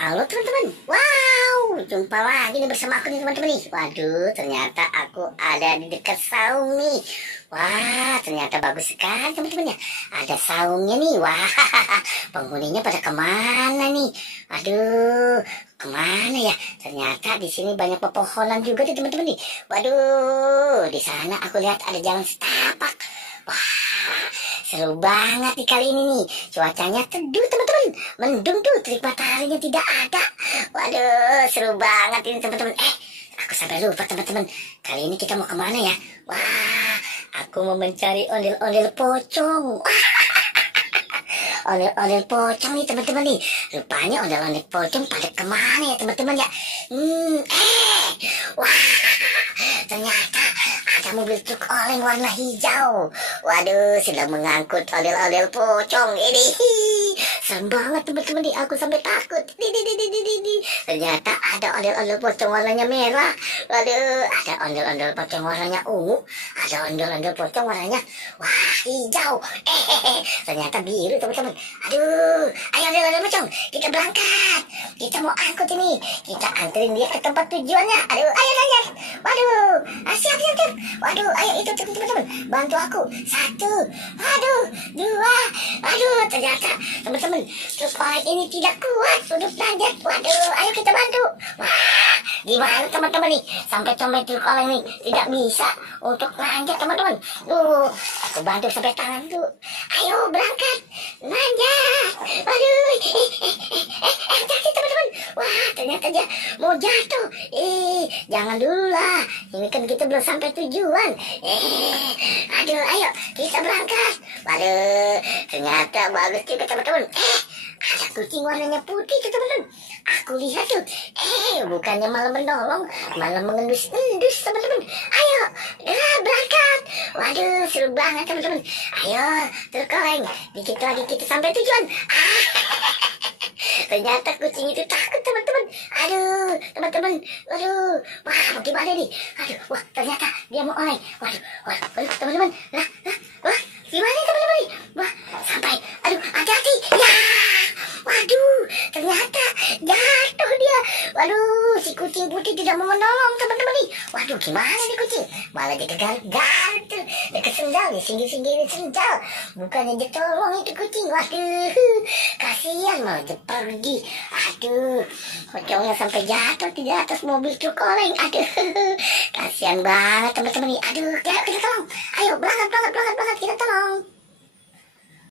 Halo teman-teman, wow, jumpa lagi nih bersama aku nih teman-teman nih. Waduh, ternyata aku ada di dekat saung nih. Wah, ternyata bagus sekali teman-teman ya. Ada saungnya nih, wah, penghuninya pada kemana nih? Aduh, kemana ya? Ternyata di sini banyak pepohonan juga nih teman-teman nih. Waduh, di sana aku lihat ada jalan setapak. Wah, seru banget nih kali ini nih. Cuacanya teduh teman-teman. Mendung tuh, terik mataharinya tidak ada. Waduh, seru banget ini teman-teman. Aku sampai lupa teman-teman. Kali ini kita mau kemana ya? Wah, aku mau mencari ondel-ondel pocong. Ondel-ondel pocong nih teman-teman nih. Rupanya ondel-ondel pocong pada kemana ya teman-teman ya? Wah, ternyata ada mobil truk oleng warna hijau. Waduh, sedang mengangkut ondel-ondel pocong ini. Serem banget teman-teman nih, aku sampai takut. Ternyata ada ondel-ondel pocong warnanya merah. Waduh, ada ondel-ondel pocong warnanya ungu. Ada ondel-ondel pocong warnanya hijau. Ternyata biru teman-teman. Aduh, ayo ondel-ondel pocong, kita berangkat. Kita mau angkut ini. Kita anterin dia ke tempat tujuannya. Aduh, ayo lanjut. Waduh, siap. Waduh, ayo itu teman-teman, bantu aku. 1, aduh, 2, aduh, ternyata teman-teman truk oleng ini tidak kuat untuk lanjut. Waduh, ayo kita bantu. Wah, gimana teman-teman nih, sampai truk oleng ini tidak bisa untuk lanjut teman-teman. Aku bantu sampai tangan dulu. Ayo berangkat, lanjut. Waduh, hati-hati teman-teman. Wah, ternyata dia mau jatuh. Jangan dulu lah, ini kan kita belum sampai tujuan. Aduh, ayo kita berangkat. Waduh, ternyata bagus juga teman-teman. Ada kucing warnanya putih tuh teman-teman. Aku lihat tuh. Bukannya malah menolong, malah mengendus-endus teman-teman. Ayo, berangkat. Waduh, seru banget teman-teman. Ayo, terkoleng. Dikit lagi kita sampai tujuan. Ternyata kucing itu takut teman-teman. Aduh, teman-teman. Waduh, wah, bagaimana nih? Aduh, wah, ternyata dia mau oleng. Waduh, teman-teman. Wah, gimana teman-teman? Wah, sampai. Aduh, hati-hati. Ya, waduh, ternyata jatuh dia. Waduh, si kucing putih tidak mau menolong teman-teman nih. Waduh, gimana nih kucing? Malah dia gagal-gagal tuh. Dekat sendal, singgir-singgirin sendal. Bukannya dia tolong itu kucing. Waduh, kasihan malah dia pergi. Aduh, pocongnya sampai jatuh di atas mobil truk oleng. Aduh, kasihan banget teman-teman nih. Aduh, kita tolong. Ayo, berangkat, kita tolong.